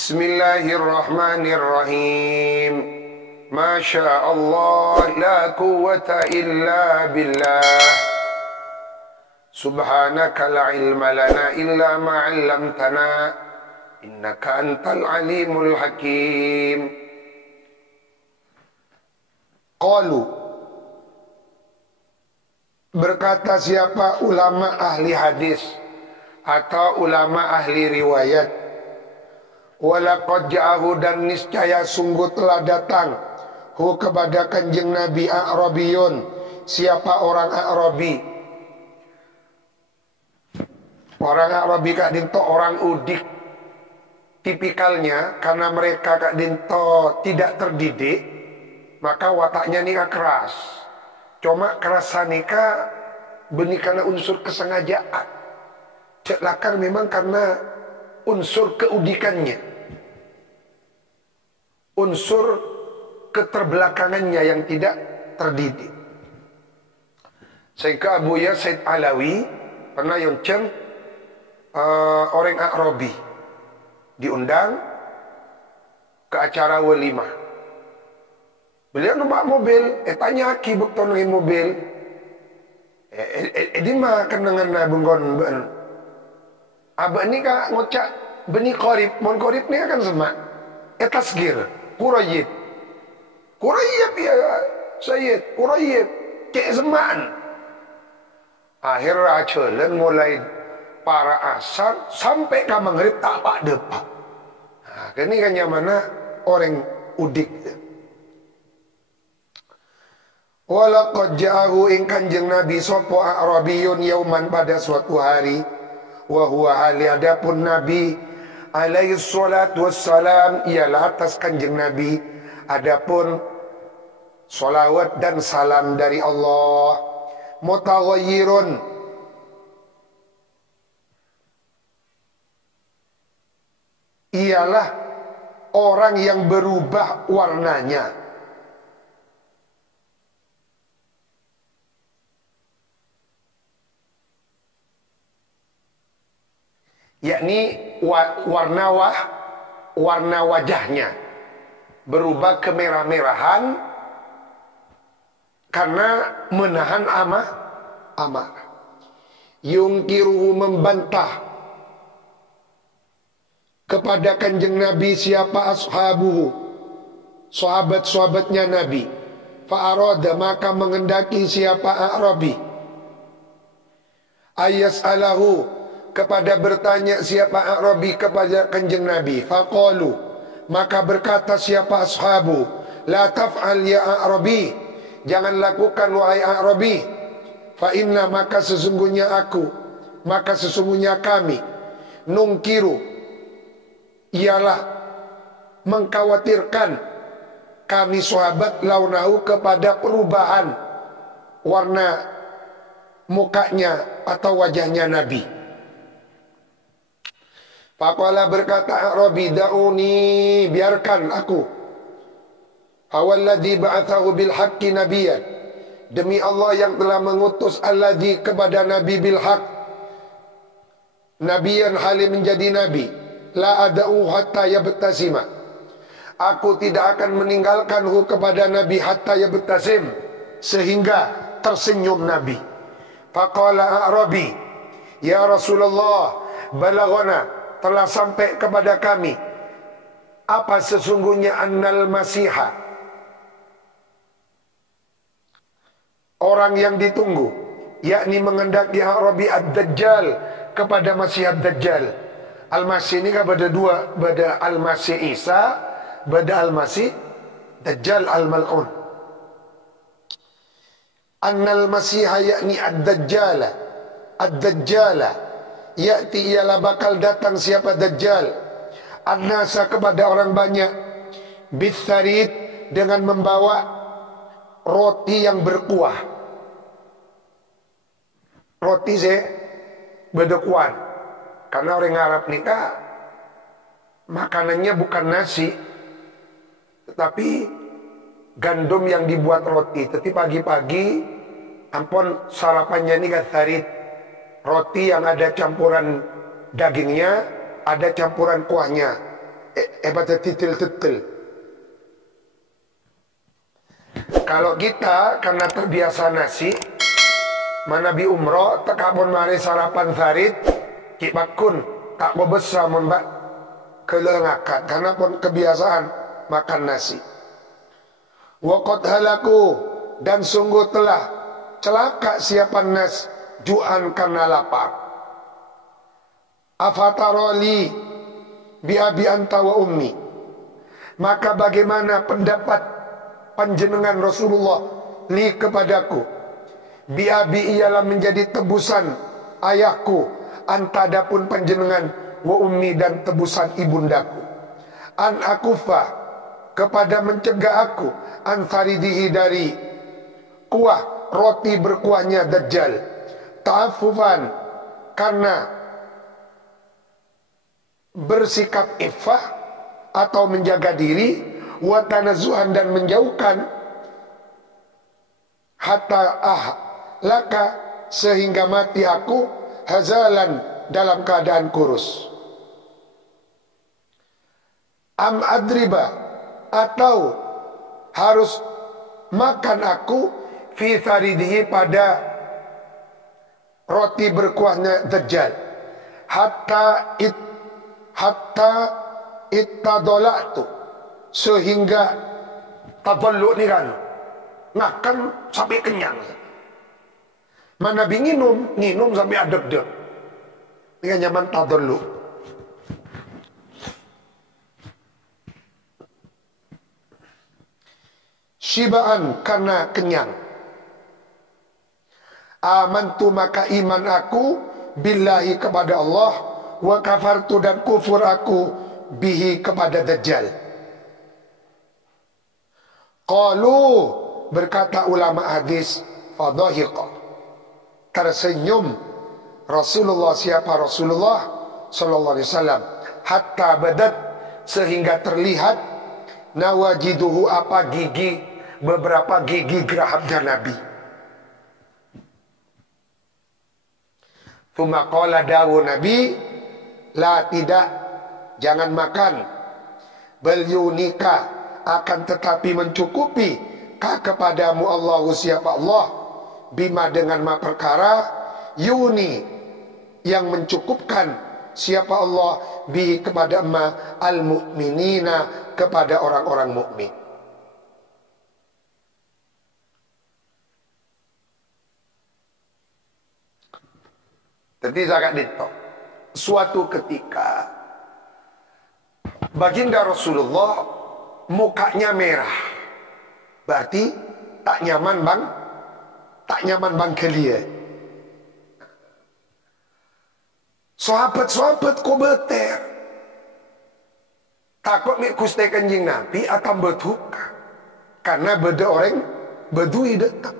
Bismillahirrahmanirrahim. Masya Allah, la quwwata illa billah. Subhanaka la ilma lana illa ma 'allamtana, innaka antal alimul hakim. Qalu, berkata siapa ulama ahli hadis atau ulama ahli riwayat, walaqad ja'ahu, dan niscaya sungguh telah datang hu kepada kanjeng Nabi A'rabiyun. Siapa orang A'rabi? Orang A'rabi kak dinto orang udik tipikalnya, karena mereka kak dinto tidak terdidik, maka wataknya nika keras. Cuma kerasa nika benih karena unsur kesengajaan, cek lakar memang karena unsur keudikannya, unsur keterbelakangannya yang tidak terdidik. Sehingga Abu Yazid Alawi pernah yonceng orang A'rabi diundang ke acara walimah. Beliau numpak mobil, tanya aki bukti nungi mobil. Di mah kenangan nabunggon ben. Abah ini kak ngocak benih korip, mon korip ini akan semak. Tasgir, kurayib ya Sayyid, kurayib, cek semaan. Akhirnya jalan mulai para asar sampai ke maghrib tak pak depak. Nah, ini kan yang mana orang udik. Walaqad ja'ahu ing kanjeng Nabi sapa A'rabiyun yauman, pada suatu hari, wa huwa ali, adapun Nabi alaihi salatu wassalam, ialah atas kanjeng Nabi adapun salawat dan salam dari Allah, mutaghayyirun, ialah orang yang berubah warnanya. Yakni warna wajahnya berubah kemerah-merahan karena menahan amarah. Yungkiruhu, membantah kepada kanjeng Nabi siapa ashabuhu, sahabat-sahabatnya Nabi. Fa'arada, maka mengendaki siapa A'rabi, ayas'alahu, kepada bertanya siapa A'rabi kepada kanjeng Nabi. Faqalu, maka berkata siapa ashabu, la taf'al ya A'rabi, jangan lakukan wahai A'rabi. Fa inna, maka sesungguhnya kami, nungkiru, ialah mengkhawatirkan kami sahabat, launahu, kepada perubahan warna mukanya atau wajahnya Nabi. Faqala, berkata A'rabi, da'uni, biarkan aku. Awalladzi ba'athahu bil haqqi nabiyyan, demi Allah yang telah mengutus alladzi kepada Nabi bil haq, nabiyan, halim menjadi nabi. La ada'u hatta yabtasima, aku tidak akan meninggalkanhu kepada Nabi hatta yabtasim, sehingga tersenyum Nabi. Faqala A'rabi, ya Rasulullah, balaghana, telah sampai kepada kami, apa sesungguhnya annal masiha, orang yang ditunggu, yakni mengendaki A'rabi ad-Dajjal, kepada Masih ad-Dajjal. Al-Masih ini kan pada dua, pada Al-Masih Isa, pada Al-Masih Dajjal al-Mal'un. Annal masiha, yakni ad-Dajjala, ya'ti, ialah bakal datang siapa Dajjal, an-nasa, kepada orang banyak, bitharid, dengan membawa roti yang berkuah. Roti bedekuan, karena orang Arab nikah makanannya bukan nasi, tetapi gandum yang dibuat roti. Tapi pagi-pagi ampun sarapannya ini kan tharid, roti yang ada campuran dagingnya, ada campuran kuahnya. pada titil-titil. Kalau kita karena terbiasa nasi, manabi umroh tekapun mari sarapan farid, kipakun tak mau besar membak kelengakat karena pun kebiasaan makan nasi. Waqad halaku, dan sungguh telah celaka siapa nas ju'an karena lapar. Afataroli bi abi anta wa ummi, maka bagaimana pendapat panjenengan Rasulullah li kepadaku, bi abi ialah menjadi tebusan ayahku, antadapun panjenengan wa ummi dan tebusan ibundaku, an akufa kepada mencegah aku, an faridihi dari kuah roti berkuahnya Dajjal, ta'affufan karena bersikap iffah atau menjaga diri, wa tanazuhan dan menjauhkan, hatta laka sehingga mati aku, hazalan dalam keadaan kurus. Am adriba atau harus makan aku fi tharidihi pada roti berkuahnya Dajjal, hatta ittadolatu sehingga tadallu ni kan makan sampai kenyang. Mana nginum sampai adek-dek. Ini nyaman tadallu. Shibaan karena kenyang. Amantu maka iman aku billahi kepada Allah, wa kafartu dan kufur aku bihi kepada Dajjal. Qalu berkata ulama hadis, fadhahiqa tersenyum Rasulullah, siapa Rasulullah sallallahu alaihi wasallam, hatta badat sehingga terlihat nawajiduhu apa gigi, beberapa gigi gerahapnya Nabi. Tsumma qala dawu Nabi, la tidak, jangan makan, bal yunika akan tetapi mencukupi ka kepadamu Allahu siapa Allah, bima dengan ma perkara, yuni yang mencukupkan siapa Allah, bi kepada ma al mu'minina kepada orang-orang mukmin. Jadi zakat itu suatu ketika baginda Rasulullah mukanya merah, berarti tak nyaman bang kelia. Sahabat-sahabat ko beter takut mek kuste kanjing Nabi akan berduka karena beda orang Badui datang.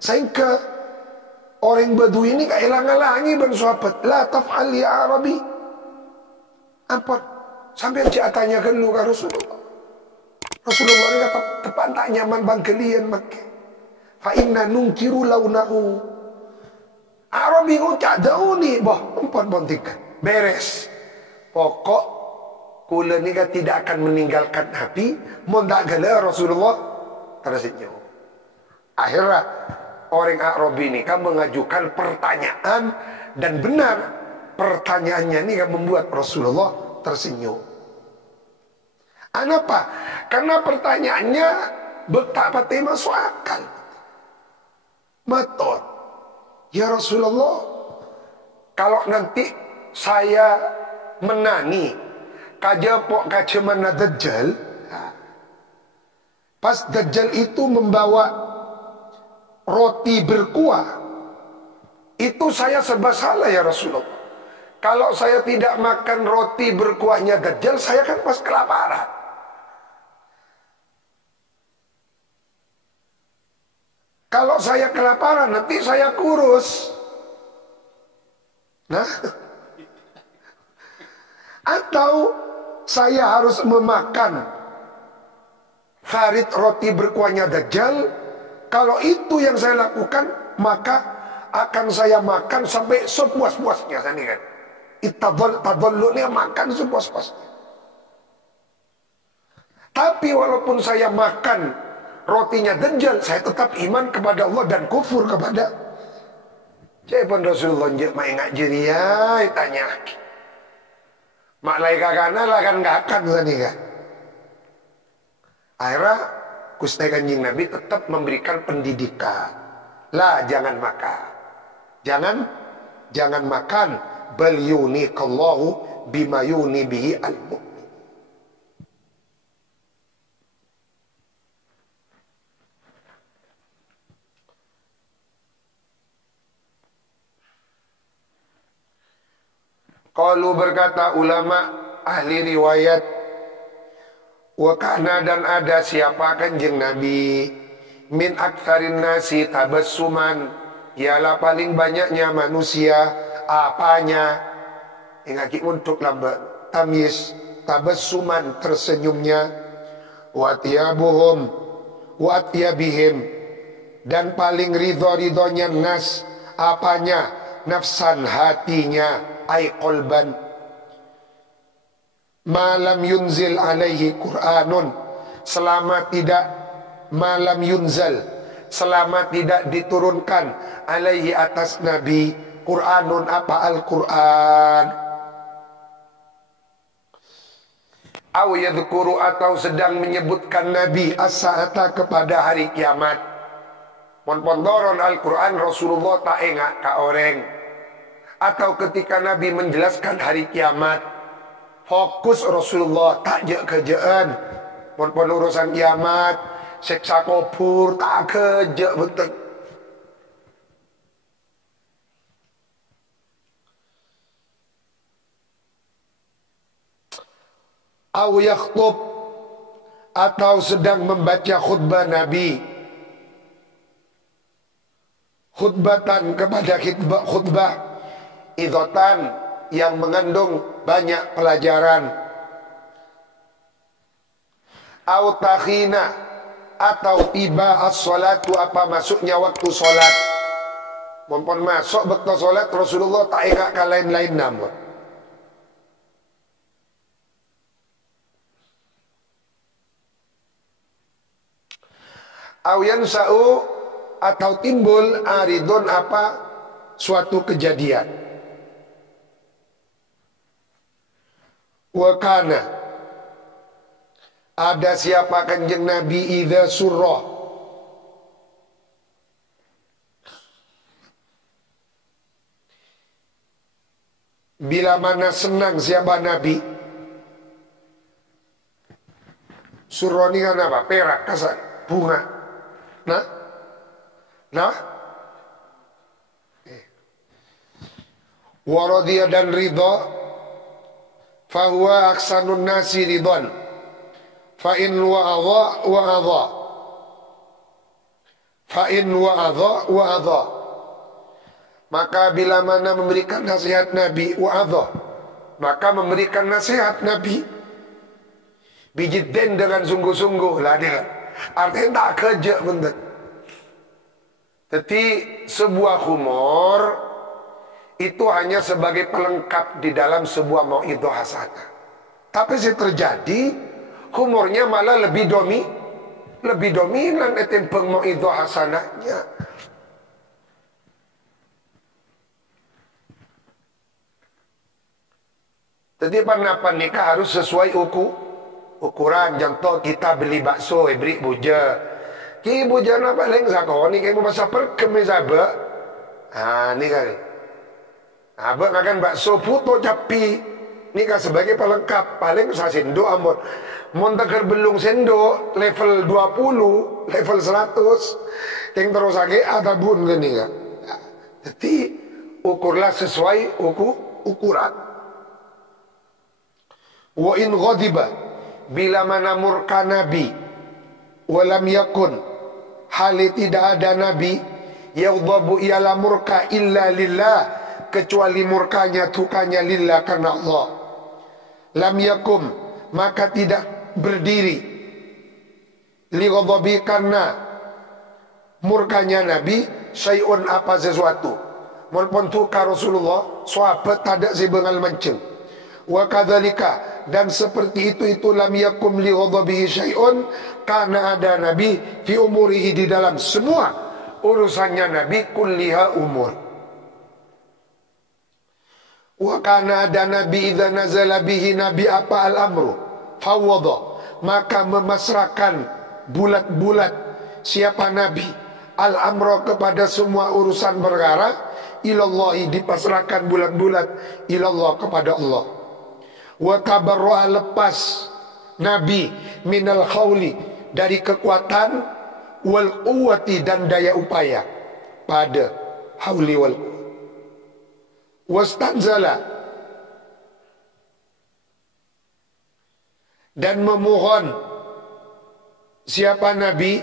Sehingga orang Badui ini kailang-alangi bang sahabat, la taf'al ya Arabi. Apa? Sampai cak tanya ke lu ka Rasulullah. Rasulullah ini kata tepat tak nyaman bang kalian make. Fa inna nungkiru launahu. Arabi ngucak dauni, boh empat bontikan. Beres. Pokok kula ni tidak akan meninggalkan Nabi, mun tak gala Rasulullah tersenyum. Akhirnya orang Arabi ini kan mengajukan pertanyaan, dan benar pertanyaannya ini kan membuat Rasulullah tersenyum. Kenapa? Karena pertanyaannya betapa masuk akal. Matot, ya Rasulullah, kalau nanti saya menani kajapok kacamana Dajjal, pas Dajjal itu membawa roti berkuah, itu saya serba salah ya Rasulullah. Kalau saya tidak makan roti berkuahnya Dajjal, saya kan pas kelaparan. Kalau saya kelaparan, nanti saya kurus. Nah, atau saya harus memakan farid roti berkuahnya Dajjal. Kalau itu yang saya lakukan, maka akan saya makan sampai sepuas-puasnya. Kan? Tadallu ini makan sepuas-puasnya. Tapi walaupun saya makan rotinya Dajjal, saya tetap iman kepada Allah dan kufur kepada. Saya pun Rasulullah mai ngak jeria tanya. Mak lai kakana lah kan ngakan tadi kan. Akhirnya Gusti Kanjeng Nabi tetap memberikan pendidikan. Lah jangan makan. Jangan makan. Bal yunikallahu bima yuni bihi al-mu'min. Qalu berkata ulama ahli riwayat, wa kana dan ada siapa Kanjeng Nabi min aktsarin nasi tabassuman, ialah paling banyaknya manusia apanya ingaki untuk lamba tamyiz tabassuman tersenyumnya, wa tiyabuhum wa tiyabihim, dan paling ridho-ridhonya nas apanya nafsan hatinya ay qalban, malam yunzil alaihi Qur'anun, selama tidak malam yunzal, selama tidak diturunkan alaihi atas Nabi Qur'anun apa Al-Quran, aw yadhkuru atau sedang menyebutkan Nabi as-sa'ata kepada hari kiamat. Mon pondoron Al-Quran Rasulullah tak engak ka orang. Atau ketika Nabi menjelaskan hari kiamat, fokus Rasulullah tak je kerjaan. Mon urusan kiamat, seksa kubur tak kerja betul. Aw yakhtub atau sedang membaca khutbah Nabi, khutbatan kepada khutbah idhotan yang mengandung banyak pelajaran, au takhina atau tiba as-salatu apa masuknya waktu solat. Mumpun masuk waktu solat Rasulullah tak ingat ke lain-lain nama. Au yansa'u atau timbul aridun apa suatu kejadian. Wa kana ada siapa Kanjeng Nabi idza surra, bila mana senang siapa Nabi. Surra ini kan apa? Perak, kasar, bunga. Nah waradiyah dan ridha, fahuwa aksanun nasi ridwan, fa in wa'adha maka bila mana memberikan nasihat Nabi wa'adha, maka memberikan nasihat Nabi bijidden dengan sungguh-sungguh lah dia, artinya tak kerja bener. Jadi sebuah humor itu hanya sebagai pelengkap di dalam sebuah mau'idhah hasanah. Tapi sih terjadi humornya malah lebih dominan etempeng mau'idhah hasanahnya. Jadi apa nikah harus sesuai ukuran. Contoh kita beli bakso beri buja. Ki buja na paling sakoni kayak masa perkem sahabat. Ah ini kali. Abang akan bakso puto capi nikah sebagai pelengkap paling usah sendo ambon montaker belung sendo level 20 level 100 yang terus lagi ada bun gini kan. Jadi ukurlah sesuai ukuran. Wa in ghadiba bila mana murka Nabi walam yakun hali tidak ada Nabi yaghdabu ialah murka illa lillah, kecuali murkanya tukanya lillah karena Allah. Lam yakum maka tidak berdiri li ghadabi karena murkanya Nabi syai'un apa sesuatu. Mun tuka Rasulullah sahabat tak ada si bengal mancing. Wa kadzalika dan seperti itu lam yakum li ghadabihi syai'un, karena ada Nabi fi umurihi, di dalam semua urusannya Nabi, kulliha umur. Wa kana ada Nabi idza nazala bihi, Nabi apa al-amru fawwadha, maka memasrahkan bulat-bulat siapa Nabi al-amra kepada semua urusan perkara, ilallahi, dipasrahkan bulat-bulat, ilallah, kepada Allah. Wa tabarra'a, lepas Nabi minal khawli, dari kekuatan, wal quwwati, dan daya upaya, pada hauli wal quwwati. Wastanzala, dan memohon siapa Nabi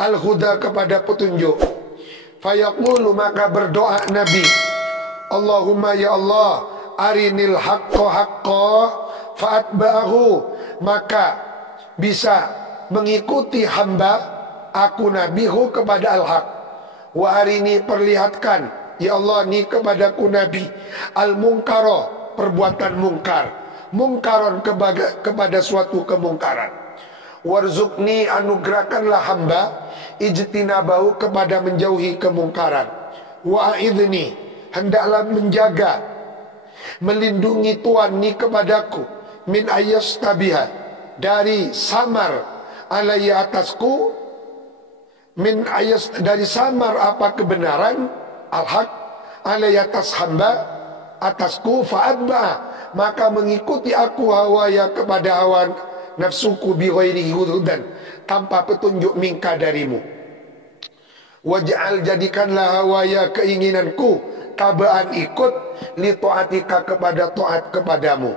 al-huda, kepada petunjuk. Fayaqulu, maka berdoa Nabi, Allahumma ya Allah, arinil haqqa haqqa fa'atba'ahu, maka bisa mengikuti hamba aku Nabi hu, kepada al-haq. Wa arini, perlihatkan ya Allah ni kepadaku Nabi al-munkaro, perbuatan mungkar, mungkaron, kepada suatu kemungkaran. Warzukni, anugerahkanlah hamba ijtinabahu, kepada menjauhi kemungkaran. Wa'idni, hendaklah menjaga, melindungi Tuhan ni kepadaku, min ayas tabiha, dari samar alaiya atasku, min ayas, dari samar apa kebenaran, al-haq alaiya atas hamba, atasku, fa'adba, maka mengikuti aku hawaya, kepada hawa nafsuku, bi ghairi hudan, tanpa petunjuk minka darimu. Waj'al, jadikanlah hawaya, keinginanku, tabaan, ikut, li ta'atika, kepada taat kepadamu.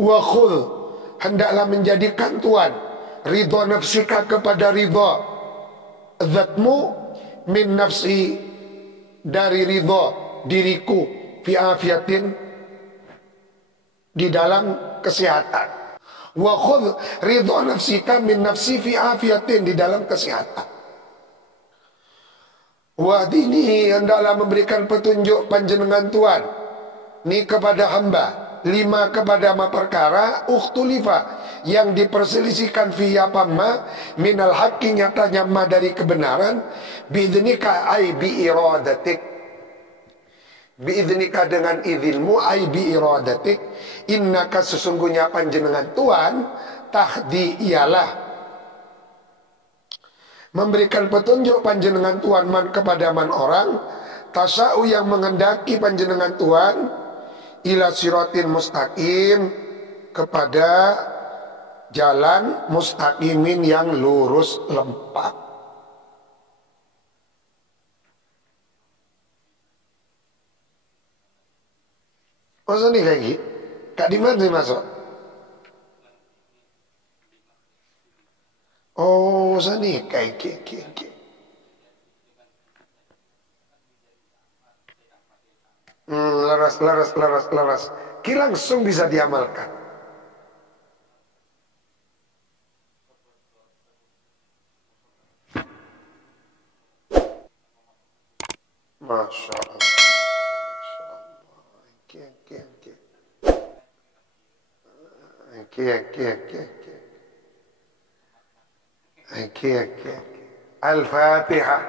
Wa khudh, hendaklah menjadikan Tuhan ridha nafsika, kepada ridha zatmu, min nafsi, dari ridha diriku, fi afiatin, di dalam kesehatan. Wa khudh ridha nafsika min nafsi fi afiatin, di dalam kesehatan. Wa dini, hendaklah memberikan petunjuk panjenengan Tuhan ni kepada hamba, lima, kepada ma perkara, ukhtulifa, yang diperselisihkan fi yapamma, minal haqqi, nyatanya ma dari kebenaran, biidnika ay bi iradatik, biidnika dengan izinmu, ay bi iradatik, innaka, sesungguhnya panjenengan Tuhan, tahdi, ialah memberikan petunjuk panjenengan Tuhan, man, kepada man orang, tasa'u, yang menghendaki panjenengan Tuhan, ila siratin mustaqim, kepada jalan mustaqimin, yang lurus lempap. Masa nih kayak gini? Kak Dimas nih masuk. Oh, masa nih kayak gini. Laras. Ki langsung bisa diamalkan. Masya Allah. Al-Fatihah.